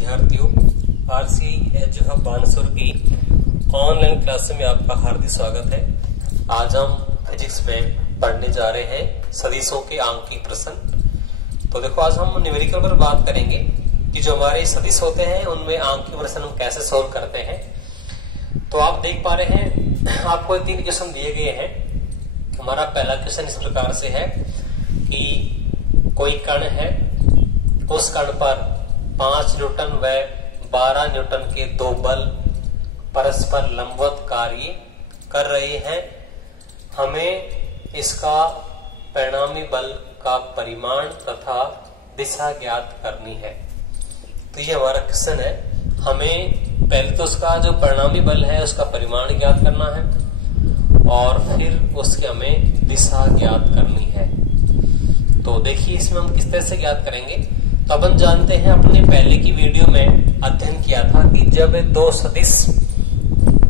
विद्यार्थियों, RCI as hub Bansur की online class में आपका हार्दिक स्वागत है। आज हम फिजिक्स में पढ़ने जा रहे हैं सदिशों के आंकी प्रश्न। तो देखो, आज हम न्यूमेरिकल पर बात करेंगे कि जो हमारे सदिश होते हैं उनमें आंकी प्रश्न हम कैसे सोल्व करते हैं। तो आप देख पा रहे हैं, आपको 3 क्वेश्चन दिए गए हैं। हमारा पहला क्वेश्चन इस प्रकार से है कि कोई कण है, उस कण पर 5 न्यूटन व 12 न्यूटन के 2 बल परस्पर लंबवत कार्य कर रहे हैं। हमें इसका परिणामी बल का परिमाण तथा दिशा ज्ञात करनी है। तो ये हमारा क्वेश्चन है। हमें पहले तो उसका जो परिणामी बल है उसका परिमाण ज्ञात करना है और फिर उसके हमें दिशा ज्ञात करनी है। तो देखिए, इसमें हम किस तरह से ज्ञात करेंगे। तो अपन जानते हैं, अपने पहले की वीडियो में अध्ययन किया था कि जब 2 सदिश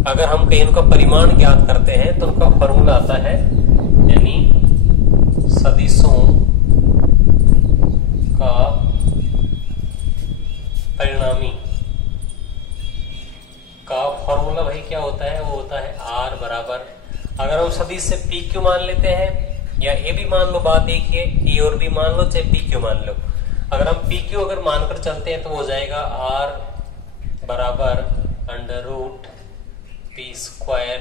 अगर हम कहीं उनका परिमाण ज्ञात करते हैं तो उनका फॉर्मूला आता है, यानी सदिशों का परिणामी का फॉर्मूला भाई क्या होता है, वो होता है R बराबर, अगर हम सदिश से PQ मान लेते हैं या ए भी मान लो, बात एक है, ए और बी मान लो चाहे PQ मान लो। अगर हम PQ अगर मानकर चलते हैं तो हो जाएगा R बराबर under root p square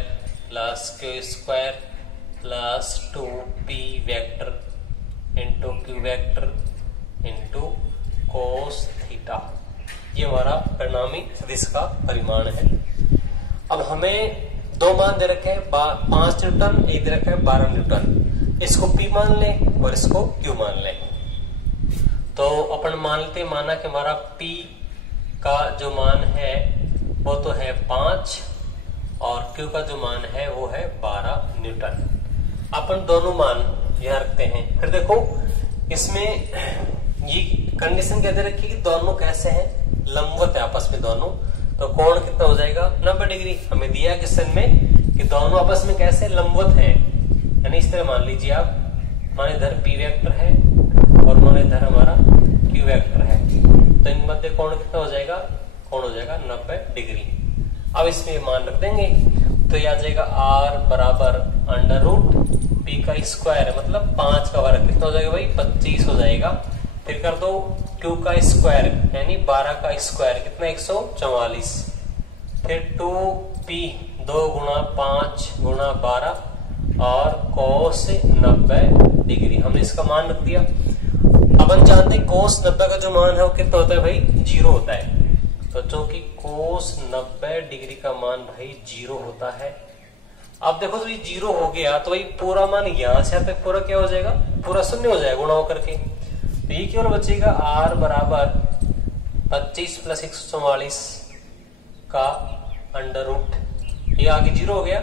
plus Q square plus 2p vector into q vector into cos theta. ये हमारा परिणामी सदिश का परिमाण है। अब हमें 2 मान दे रखे हैं, 5 न्यूटन, एक दे रखा है 12 न्यूटन। इसको P मान लें और इसको Q मान लें। तो अपन माना कि हमारा P का जो मान है वो तो है 5 और Q का जो मान है वो है 12 न्यूटन। अपन दोनों मान यहां रखते हैं। फिर देखो, इसमें ये कंडीशन क्या दे रखी है कि दोनों कैसे हैं, लंबवत है आपस में दोनों। तो कोण कितना हो जाएगा, 90 डिग्री। हमें दिया क्वेश्चन में कि दोनों आपस में कैसे लंबवत है, यानी इस तरह मान लीजिए आप, मान इधर P वेक्टर है और मान इधर हमारा Q वेक्टर है। तो इन मध्य कोण कितना हो जाएगा, कोण हो जाएगा 90 डिग्री। अब इसमें मान रख देंगे तो यह आ जाएगा R बराबर अंडर रूट P का स्क्वायर है, मतलब 5 का वर्ग, कितना हो जाएगा भाई, 25 हो जाएगा। फिर कर दो Q का स्क्वायर यानी 12 का स्क्वायर, कितना 144। फिर 2P 2 गुणा 5 गुणा 12 और कोस 90 डिग्री। हमने इसका मान रख दिया। अपन जानते हैं कोस 90 का जो मान है वो कितना होता है भाई, 0 होता है। तो चूंकि कोस 90 डिग्री का मान भाई 0 होता है। अब देखो, तो ये 0 हो गया तो भाई पूरा मान यहां से तक पूरा क्या हो जाएगा, पूरा शून्य हो जाएगा गुणा होकर के। तो ये केवल बचेगा R बराबर 25 प्लस 144 का अंडर रूट, ये आगे 0 हो गया।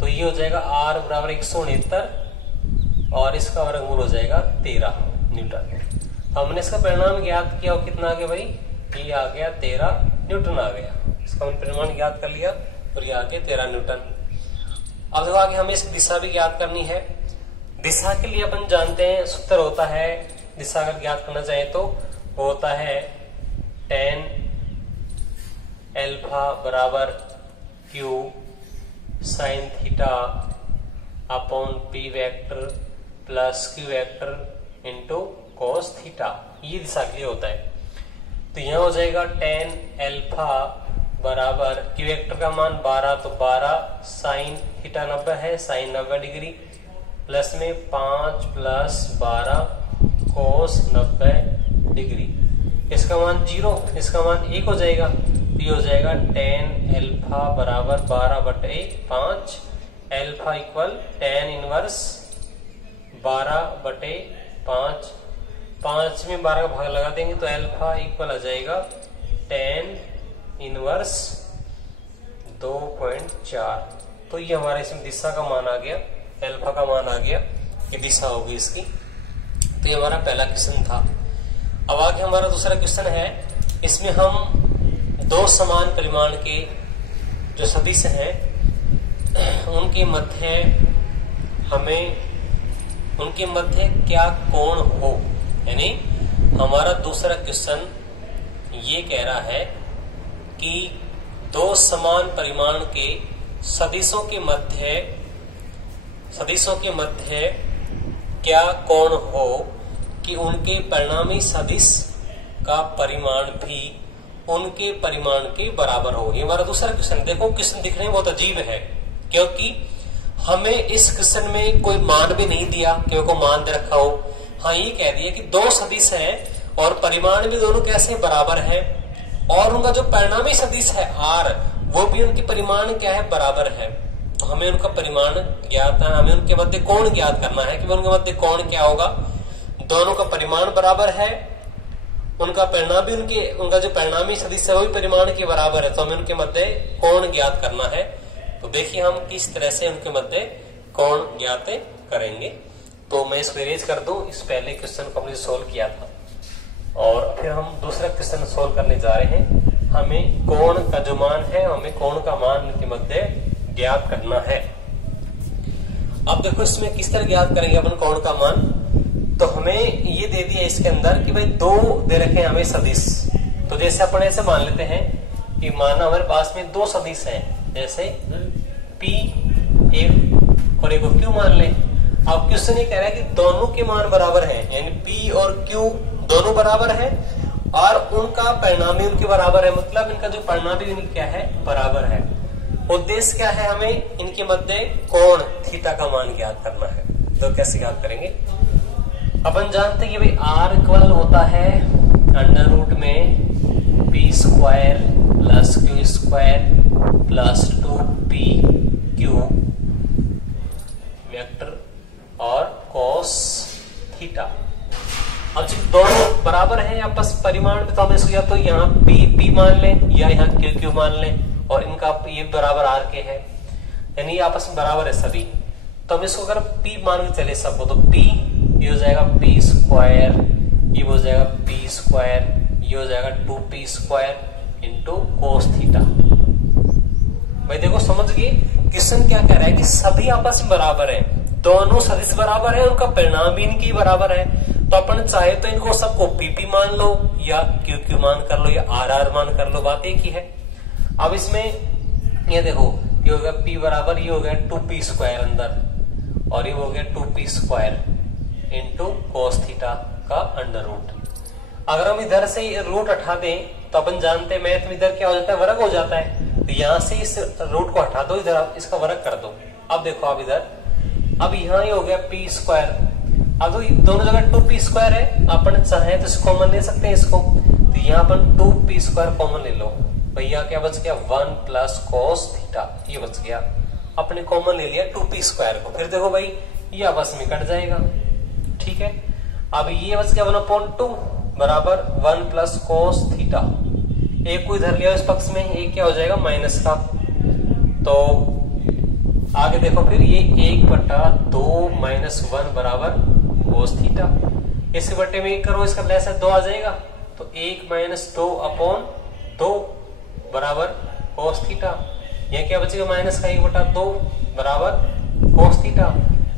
तो ये हो जाएगा R बराबर 169 और इसका वर्गमूल हो जाएगा 13 न्यूटन। हमने इसका परिणाम ज्ञात किया और कितना आ गया भाई, ये आ गया 13 न्यूटन आ गया। इसका हमने परिमाण ज्ञात कर लिया और ये आ गया 13 न्यूटन। अब देखो, आगे हमें इसकी दिशा भी ज्ञात करनी है। दिशा के लिए अपन जानते हैं सूत्र होता है, दिशा अगर ज्ञात करना चाहे तो वो होता है tan अल्फा बराबर Q sine theta upon P vector plus Q vector into cos theta. ये दिशा के लिए होता है। तो यहां हो जाएगा tan अल्फा बराबर Q वेक्टर का मान 12, तो 12 साइन थीटा 90 है, साइन 90 डिग्री, प्लस में 5 प्लस 12 कोस 90 डिग्री। इसका मान 0, इसका मान 1 हो जाएगा। ये हो जाएगा tan अल्फा बराबर 12/5, अल्फा इक्वल tan इनवर्स 12/5। 5 में 12 का भाग लगा देंगे तो अल्फा इक्वल आ जाएगा tan इनवर्स 2.4। तो ये हमारे इसमें दिशा का मान आ गया, अल्फा का मान आ गया, ये दिशा होगी इसकी। तो ये हमारा पहला क्वेश्चन था। अब आगे हमारा दूसरा क्वेश्चन है। इसमें हम 2 समान परिमाण के जो सदिश हैं उनके मध्य हमें उनके मध्य क्या कोण हो, यानी हमारा दूसरा क्वेश्चन ये कह रहा है कि दो समान परिमाण के सदिशों के मध्य क्या कोण हो कि उनके परिणामी सदिश का परिमाण भी उनके परिमाण के बराबर हो। ये हमारा दूसरा क्वेश्चन। देखो क्वेश्चन दिखने में बहुत अजीब है, क्योंकि हमें इस क्वेश्चन में कोई मान भी नहीं दिया, क्योंकि मान दे रखा हो। हाँ, ये कह दिया कि दो सदिश हैं और परिमाण भी दोनों कैसे बराबर है, और उनका जो परिणामी सदिश है आर, वो भी उनके परिमाण क्या है, बराबर है। तो हमें उनका परिमाण ज्ञात है, हमें उनके मध्य कोण ज्ञात करना है कि उनके मध्य कोण क्या होगा। दोनों का परिमाण बराबर है, उनका परिणाम भी उनका जो परिणामी सदिश है वो भी परिमाण के बराबर है, तो हमें उनके मध्य कोण ज्ञात करना है। तो देखिए हम किस तरह से उनके मध्य कोण ज्ञात करेंगे। तो मैं इसको इरेज कर दूं। इस पहले क्वेश्चन को हमने सोल्व किया था और फिर हम दूसरा क्वेश्चन सोल्व करने जा रहे हैं। हमें कोण का जो मान है, हमें कोण का मान के मध्य ज्ञात करना है। अब देखो इसमें किस तरह ज्ञात करेंगे अपन कोण का मान। तो हमें ये दे दिया इसके अंदर कि भाई दो दे रखे हैं हमें सदिश। तो जैसे अपन ऐसे मान लेते हैं कि माना हमारे पास में दो सदिश हैं, जैसे P एक और एक Q मान लें। अब क्वेश्चन ये कह रहा है कि दोनों के मान बराबर हैं, यानी P और Q दोनों बराबर हैं और उनका परिणामी उनके बराबर है, मतलब इनका जो परिणामी उनकी क्या है, बराबर है। उद्देश्य क्या है, हमें इनके मध्य कोण थीटा का मान ज्ञात करना है। तो कैसे ज्ञात करेंगे, अपन जानते हैं कि भाई R इक्वल होता है अंडर रूट में P square plus Q square plus 2PQ vector और cos थीटा। अब जब दोनों बराबर हैं आपस परिमाण में, तो हम इसको या तो यहाँ P मान लें या यहाँ Q मान लें, और इनका ये बराबर R के है, यानी आपस में बराबर है सभी। तो हम इसको अगर P मान के चले सबको, तो P ये हो जाएगा P स्क्वायर, ये हो जाएगा P स्क्वायर, ये हो जाएगा 2P square into cos theta. भाई देखो समझ गए क्वेश्चन क्या कह रहा है कि सभी आपस में बराबर हैं, दोनों सदिश बराबर है, उनका परिणाम भी इनकी बराबर है। तो अपन चाहे तो इनको सबको PP मान लो या QQ मान कर लो या RR मान कर लो, बात एक ही है। अब इसमें ये देखो, ये हो गया P बराबर, ये हो गया 2P स्क्वायर अंदर, और ये हो गया 2P square into cos theta का अंडर रूट। अगर हम इधर से रूट हटा दें तो अपन जानते हैं मैथ में इधर क्या हो जाता है, वर्ग हो जाता है। तो यहां से इस रूट को हटा दो, इधर इसका वर्ग कर दो। अब देखो आप इधर, अब यहाँ ये हो गया P स्क्वायर, अब तो दोनों जगह 2P स्क्वायर है, अपन चाहे तो इसको कॉमन ले सकते हैं इसको, तो यहाँ अपन 2P स्क्वायर कॉमन ले लो। भैया क्या बच गया, 1 प्लस कोस थीटा, ये बच गया। अपने कॉमन ले लिया 2P स्क्वायर को, फिर देखो भाई ये आपस में कट जाएगा, ठीक है। अब ये बच गया 1/2 बराबर 1 प्लस कोस थीटा। एक को इधर लिया इस पक्ष में, एक क्या हो जाएगा माइनस का। तो आगे देखो फिर ये 1/2 माइनस 1 बराबर कोस थीटा। इस बटे में करो, इसका लेस 2 आ जाएगा, तो 1 माइनस 2/2 बराबर कोस थीटा। यह क्या बचेगा, माइनस का 1/2 बराबर कोस थीटा।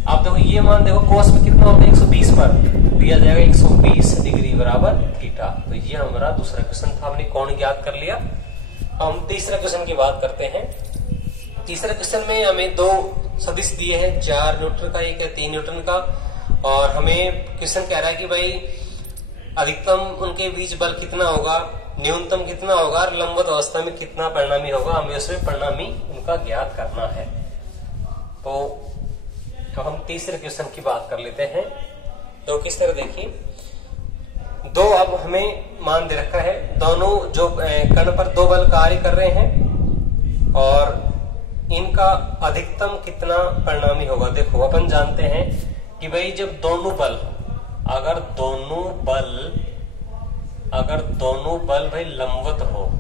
आप देखो ये मान देखो कोस में कितना होता है, 120 पर दिया जाएगा 120 डिग्री बराबर थीटा। तो ये हमारा दूसरा क्वेश्चन था, हमने कोण ज्ञात कर लिया। हम तीसरा क्वेश्चन की बात करते हैं। तीसरे क्वेश्चन में हमें दो सदिश दिए हैं, 4 न्यूटन का, एक है 3 न्यूटन का, और हमें क्वेश्चन कह रहा है कि भाई अधिकतम उनके बीच बल कितना होगा, न्यूनतम कितना होगा, और लंबवत अवस्था में कितना परिणामी होगा, हमें उसमें परिणामी उनका ज्ञात करना है। तो हम तीसरे क्वेश्चन की बात कर लेते हैं। तो किस तरह देखिए, दो अब हमें मान दे रखा है, दोनों जो कण पर दो बल कार्य कर रहे हैं और इनका अधिकतम कितना परिणामी होगा। देखो अपन जानते हैं कि भाई जब दोनों बल, अगर दोनों बल भाई लंबवत हो,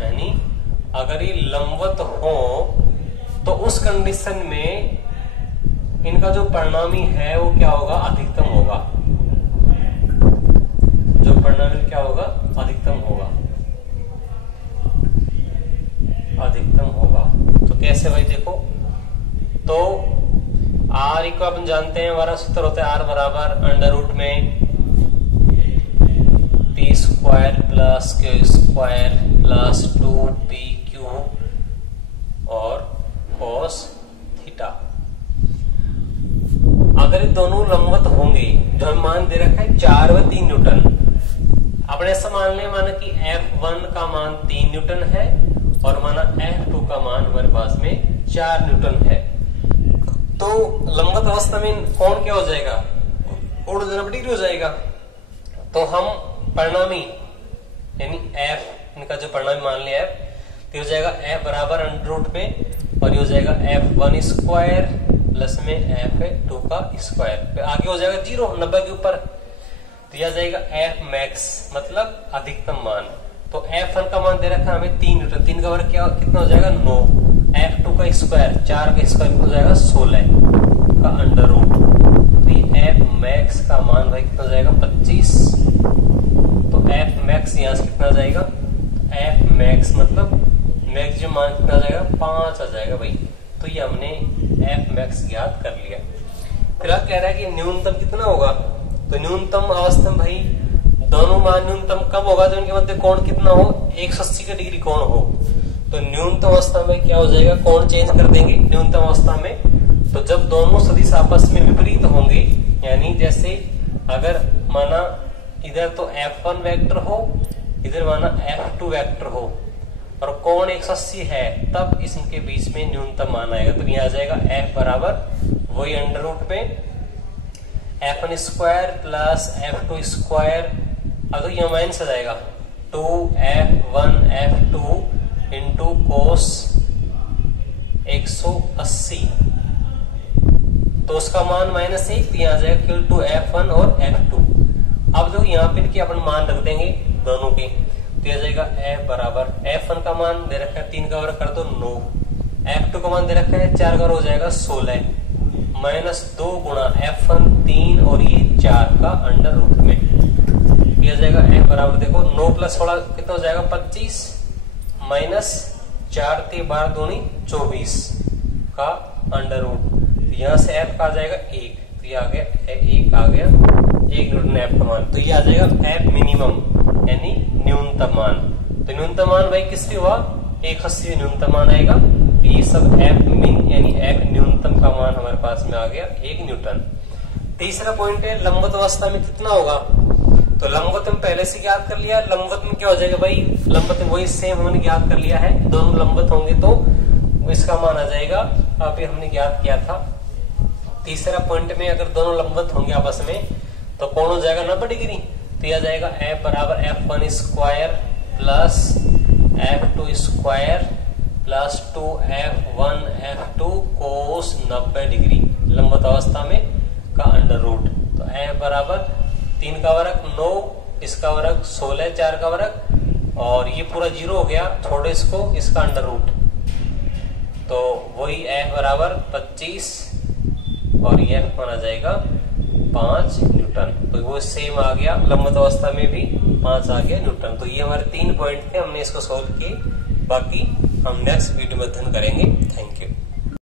यानी अगर ये लंबवत हो, तो उस कंडीशन में इनका जो परिणामी है वो क्या होगा, अधिकतम होगा। जो परिणामी क्या होगा, अधिकतम होगा, अधिकतम होगा। तो कैसे भाई देखो, तो R को अपन जानते हैं, हमारा सूत्र होता है R बराबर अंडर रूट में P A square plus Q square plus 2pq और cos थीटा। अगर ये दोनों लंबवत होंगे, जो हम मान दे रखा है 4 व 3 न्यूटन, अपने ऐसा मान लें माना कि F1 का मान 3 न्यूटन है और माना F2 का मान हमारे पास में 4 न्यूटन है, तो लंबवत अवस्था में कोण क्या हो जाएगा, 90 डिग्री हो जाएगा। तो हम परिणामी यानी F इनका जो परिणामी मान लिया F, तो हो जाएगा F बराबर अंडर रूट में और ये हो जाएगा F1 स्क्वायर प्लस में F2 का स्क्वायर, आगे हो जाएगा 0 90 के ऊपर, तो यह जाएगा F मैक्स मतलब अधिकतम मान। तो F1 का मान दे रखा है हमें 3 न्यूटन, 3 का वर्ग क्या कितना हो जाएगा 9, F2 का स्क्वायर 4 का स्क्वायर हो जाएगा 16 का अंडर रूट, तो ये F मैक्स का मान भाई कितना हो जाएगा 25। तो F मैक्स यहाँ से कितना जाएगा, F मैक्स मतलब मैक्सिमम मान कितना आ जाएगा 5 आ जाएगा भाई। तो ये हमने F मैक्स ज्ञात कर लिया। फिर आप कह रहा है कि न्यूनतम कितना होगा, तो न्यूनतम अवस्था में भाई दोनों मान न्यूनतम कब होगा, जब इनके मध्य कोण कितना हो 180 का डिग्री कोण हो। तो न्यूनतम अवस्था में क्या हो जाएगा, कोण चेंज कर देंगे न्यूनतम अवस्था में, तो जब दोनों सदिश आपस में विपरीत होंगे, यानी जैसे अगर माना इधर तो F1 वेक्टर हो, इधर माना F2 वेक्टर हो और कोण 180 है, तब इसके बीच में न्यूनतम मान आएगा। तो यहाँ आ जाएगा F बराबर वही अंडर रूट में F1 square plus F2 square, अगर यह माइनस आ जाएगा 2F1 F2 इंटू कोस 180, तो उसका मान -1, तो यहाँ आ जाएगा इक्वल टू F1 और F2। अब जो यहाँ पे इनके अपन मान रख देंगे दोनों के, तो यह जाएगा F बराबर F1 का मान दे रखा है 3 का वर्ग कर दो 9, F2 का मान दे रखा है 4 का वर्ग हो जाएगा 16 -2 गुणा F1 3 और ये 4 का अंडर रूट में, यह जाएगा F बराबर देखो 9 प्लस 16 कितना हो जाएगा 25 माइनस 4 3 12 दूनी 24 का अंडर रूट, यहाँ से F का आ जाएगा 1, तो ये आ गया 1 आ गया 1 न्यूटन F का मान। तो ये आ जाएगा F मिनिमम यानी न्यूनतम मान। तो न्यूनतम मान भाई किससे हुआ 180 न्यूनतम मान आएगा, तो ये सब F मिन यानी F न्यूनतम का मान हमारे पास में आ गया 1 न्यूटन। तीसरा पॉइंट है लंबवत अवस्था में कितना होगा, तो लंबवत में पहले से ज्ञात कर लिया, लंबवत में क्या हो जाएगा भाई, लंबवत में वही सेम हमने ज्ञात कर लिया है, दोनों लंबवत होंगे तो इसका मान आ जाएगा, अभी हमने ज्ञात किया था। तीसरा पॉइंट में अगर दोनों लंबवत होंगे आपस में तो कोण हो जाएगा 90 डिग्री, तो यह जाएगा F बराबर F1 square plus F2 square plus 2F1 F2 कोस 90 डिग्री लंबवत अवस्था में का अंडर रूट। तो F बराबर 3 का वर्ग 9, इसका वर्ग 16, 4 का वर्ग और ये पूरा 0 हो गया, छोड़ो इसको, इसका अंडर रूट, तो वही F बराबर 25 और ये F माना जाएगा 5 न्यूटन। तो वो सेम आ गया, लंबवत अवस्था में भी 5 आ गया न्यूटन। तो ये हमारे 3 पॉइंट थे, हमने इसको सोल्व किए, बाकी हम नेक्स्ट वीडियो में अध्ययन करेंगे। Thank you.